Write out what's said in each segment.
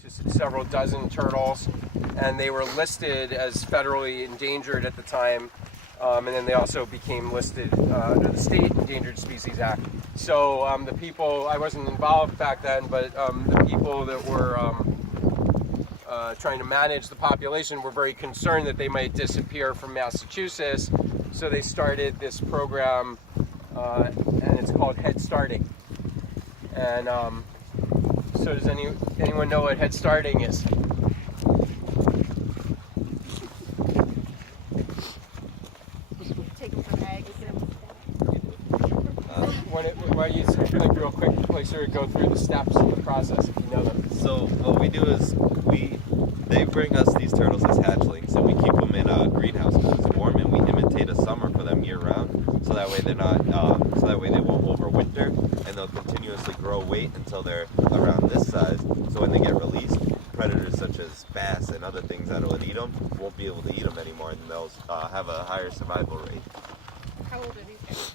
to several dozen turtles, and they were listed as federally endangered at the time, and then they also became listed under the State Endangered Species Act. So the people, I wasn't involved back then, but the people that were trying to manage the population were very concerned that they might disappear from Massachusetts, so they started this program, and it's called headstarting. And so does anyone know what headstarting is? Take them from eggs. Why do you like real quick, like sort of go through the steps of the process if you know them? So what we do is they bring us these turtles as hatchlings, and we keep them in a greenhouse because it's warm, and we imitate a summer for them year round. So that way they're not, so that way they won't overwinter, and they'll continuously grow weight until they're around this size. So when they get released, predators such as bass and other things that will eat them won't be able to eat them anymore, and they'll have a higher survival rate. How old are these guys?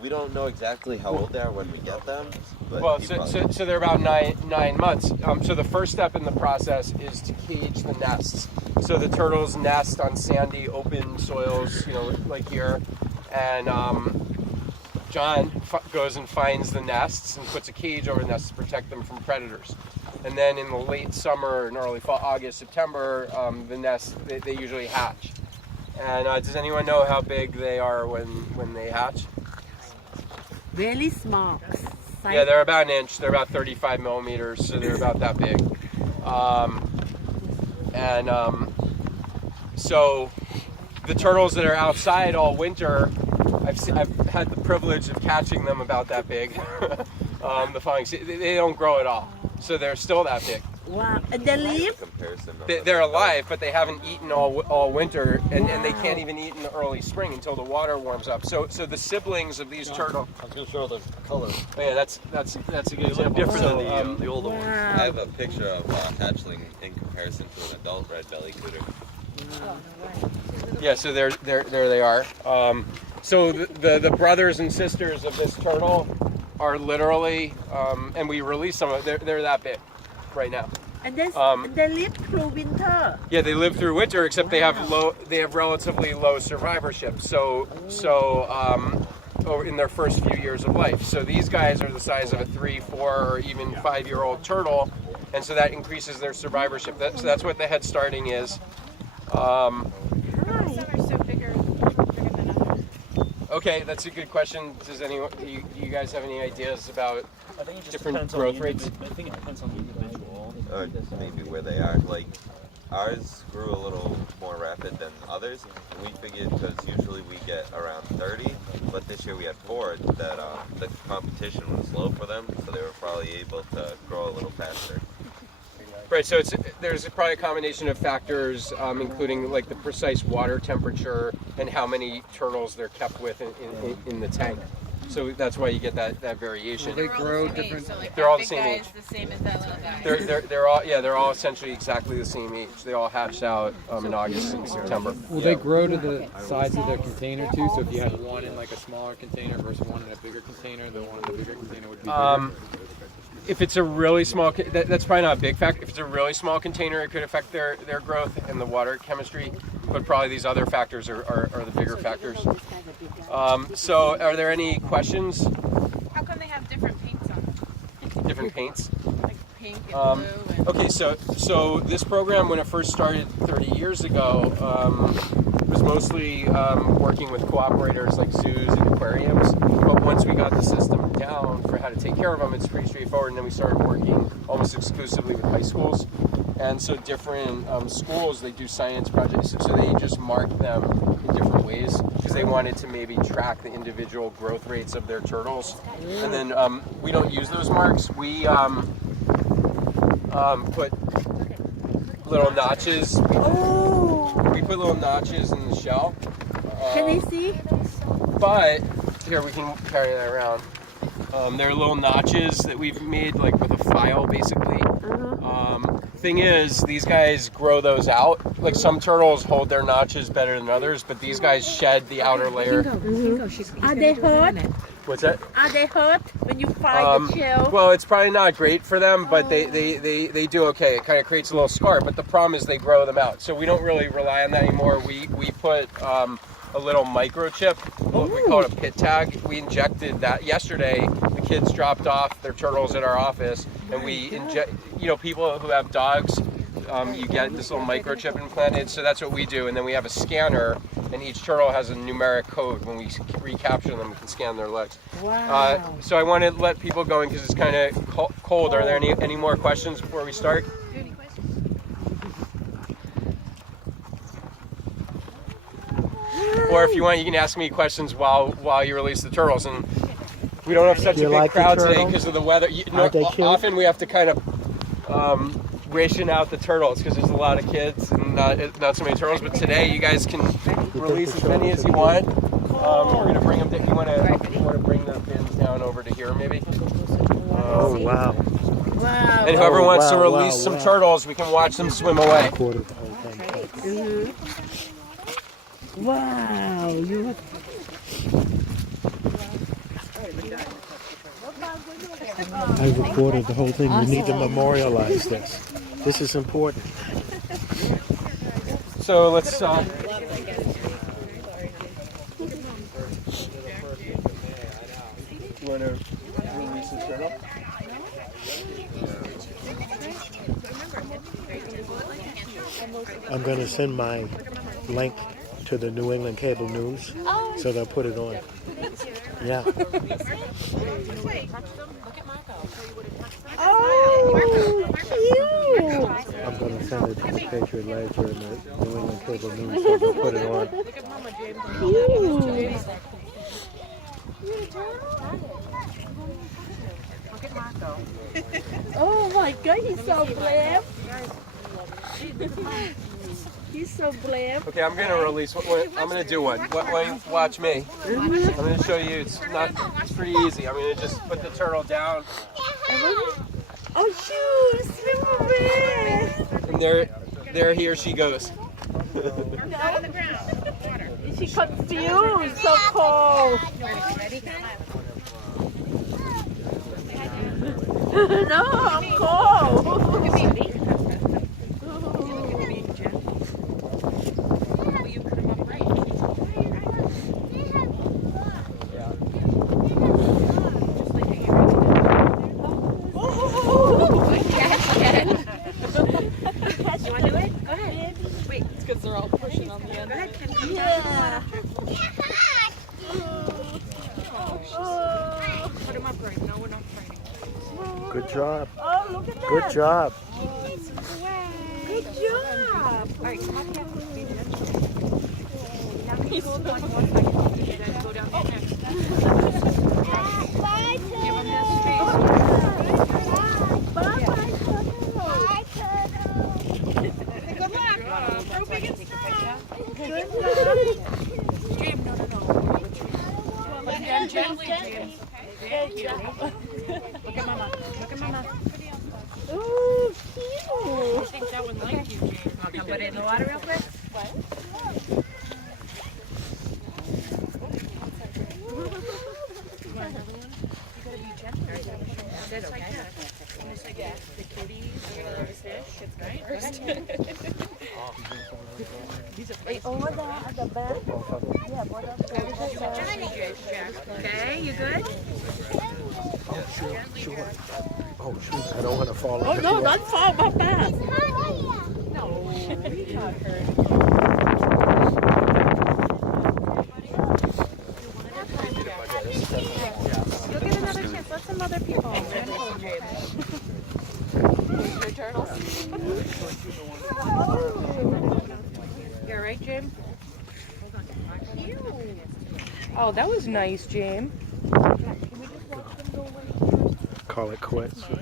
We don't know exactly how old they are when we get them. But Well, so they're about nine months. So the first step in the process is to cage the nests. So the turtles nest on sandy, open soils, like here, and John goes and finds the nests and puts a cage over the nests to protect them from predators. And then in the late summer and early fall, August, September, the nests they usually hatch. And does anyone know how big they are when they hatch? Very small. Yeah, they're about an inch. They're about 35 millimeters, so they're about that big. So the turtles that are outside all winter, I've had the privilege of catching them about that big. The following they don't grow at all, so they're still that big. Wow. And they live? They're alive, but they haven't eaten all winter, and they can't even eat in the early spring until the water warms up. So the siblings of these turtles. I was going to show the color. Oh, yeah, that's a good example. Different than the older ones. I have a picture of hatchling in comparison to an adult red-bellied cooter. Yeah, so there they are. So the brothers and sisters of this turtle are literally, and we release them. They're that big right now. And they live through winter. Yeah, they live through winter, except they have relatively low survivorship. So in their first few years of life. So these guys are the size of a 3, 4, or even 5-year-old turtle, and so that increases their survivorship. So that's what the head starting is. Some are so bigger than others. Okay, that's a good question. Does anyone? Do you guys have any ideas about I think it just different depends growth on rates? I think it depends on the individual. Or maybe where they are. Like, ours grew a little more rapid than others, and we figured because usually we get around 30, but this year we had 4, that the competition was low for them, so they were probably able to grow a little faster. Right, so there's probably a combination of factors, including like the precise water temperature and how many turtles they're kept with in the tank. So that's why you get that variation. They grow different. So like They're all the big same guy age. is the same as that little guy. They're all essentially exactly the same age. They all hatched out in August and September. Will they grow to the size of their container too? So if you had one in like a smaller container versus one in a bigger container, the one in the bigger container would be bigger? If it's a really small, that's probably not a big factor. If it's a really small container, it could affect their growth and the water chemistry. But probably these other factors are the bigger factors. So are there any questions? How come they have different paints on? Different paints? Like pink and blue. And Okay, so this program, when it first started 30 years ago, was mostly working with cooperators like zoos and aquariums. But once we got the system down for how to take care of them, it's pretty straightforward. And then we started working almost exclusively with high schools. And so different schools, they do science projects. So they just mark them in different ways because they wanted to maybe track the individual growth rates of their turtles. And then we don't use those marks. We put little notches. We put little notches in the shell. Can they see? But here, we can carry that around. There are little notches that we've made, like with a file, basically. Thing is, these guys grow those out. Like some turtles hold their notches better than others, but these guys shed the outer layer. Are they hurt? What's that? Are they hurt when you find the shell? Well, it's probably not great for them, but they do okay. It kind of creates a little scar, but the problem is they grow them out. So we don't really rely on that anymore. We put a little microchip, we call it a pit tag. We injected that yesterday. The kids dropped off their turtles at our office, and we inject, people who have dogs, you get this little microchip implanted, so that's what we do. And then we have a scanner, and each turtle has a numeric code. When we recapture them, we can scan their legs. Wow. So I want to let people go in because it's kind of cold. Are there any more questions before we start? Or if you want, you can ask me questions while you release the turtles. And we don't have such a big crowd today because of the weather. Often we have to kind of ration out the turtles because there's a lot of kids and not so many turtles. But today you guys can release as many as you want. We're gonna bring them. You want to bring the bins down over to here, maybe? Oh, wow. Wow. And whoever wants to release some turtles, we can watch them swim away. Wow. I recorded the whole thing. We need to memorialize this. This is important. So let's. You want to release the turtle? I'm going to send my link to the New England Cable News, so they'll put it on. Yeah. Oh, cute. I'm going to send it to the Patriot Ledger and the New England Cable News, so they'll put it on. Cute. Oh my God, he's so brave. He's so brave. Okay, I'm gonna release. I'm gonna do one. Watch me. I'm gonna show you. It's pretty easy. I'm gonna just put the turtle down. Oh, shoot, swim away. And there he or she goes. She's confused, so cold. No, I'm cold. Yeah. Good job. Oh, look at that. Good job. Good job. All right, come on, go down there next. Give him this space. Good luck. Throw big and strong. Good luck. Jim, no. Put it down gently, Jim. Thank you. Look at Mama. Ooh, cute. I think that one liked you, Jim. I'll come put it in the water real quick. What? The kitties, the fish, it's great. Wait, over there at the back. Yeah, Okay, you good? Oh, shoot. I don't want to fall oh, in. no, don't fall my back. No, he's not hurt. You'll get another chance. Let some other people. Your turtles. You all right, Jim? Oh, that was nice, Jim. Call it quits.